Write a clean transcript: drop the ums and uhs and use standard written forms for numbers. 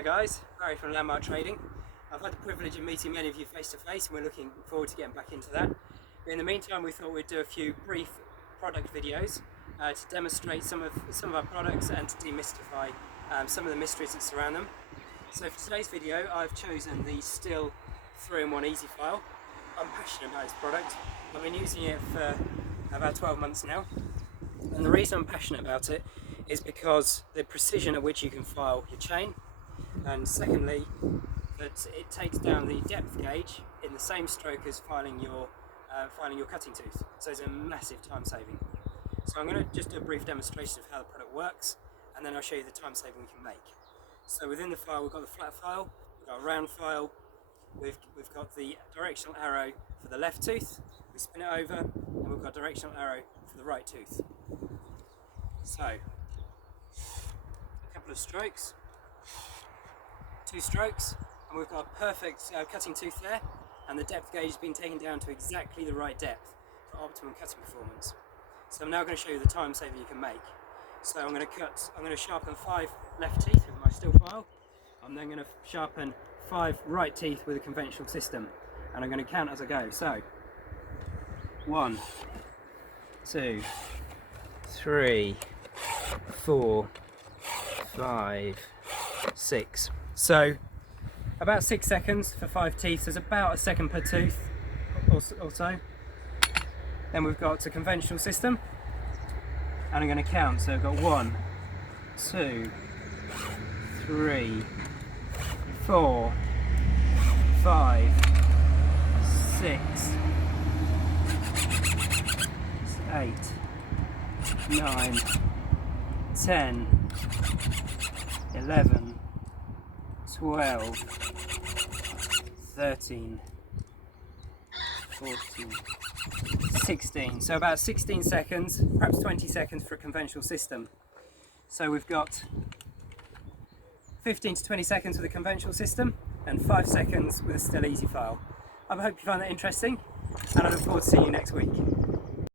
Hi guys, Barry from Landmark Trading. I've had the privilege of meeting many of you face to face and we're looking forward to getting back into that. But in the meantime we thought we'd do a few brief product videos to demonstrate some of our products and to demystify some of the mysteries that surround them. So for today's video I've chosen the Stihl 3-in-1 EasyFile. I'm passionate about this product. I've been using it for about 12 months now, and the reason I'm passionate about it is because the precision at which you can file your chain, and secondly that it takes down the depth gauge in the same stroke as filing your cutting tooth, so it's a massive time saving. So I'm going to just do a brief demonstration of how the product works, and then I'll show you the time saving we can make. So within the file we've got the flat file, we've got a round file, we've got the directional arrow for the left tooth, we spin it over and we've got a directional arrow for the right tooth. So a couple of strokes, 2 strokes, and we've got a perfect cutting tooth there, and the depth gauge has been taken down to exactly the right depth for optimum cutting performance. So I'm now going to show you the time saving you can make. So I'm going to sharpen 5 left teeth with my Stihl file. I'm then going to sharpen 5 right teeth with a conventional system, and I'm going to count as I go. So 1, 2, 3, 4, 5, 6. So about 6 seconds for 5 teeth. There's about a second per tooth or so. Then we've got a conventional system, and I'm going to count. So I've got 1, 2, 3, 4, 5, 6, 8, 9, 10, 11, 12, 13, 14, 16. So about 16 seconds, perhaps 20 seconds for a conventional system. So we've got 15 to 20 seconds with a conventional system and 5 seconds with a Stihl EasyFile. I hope you find that interesting, and I look forward to seeing you next week.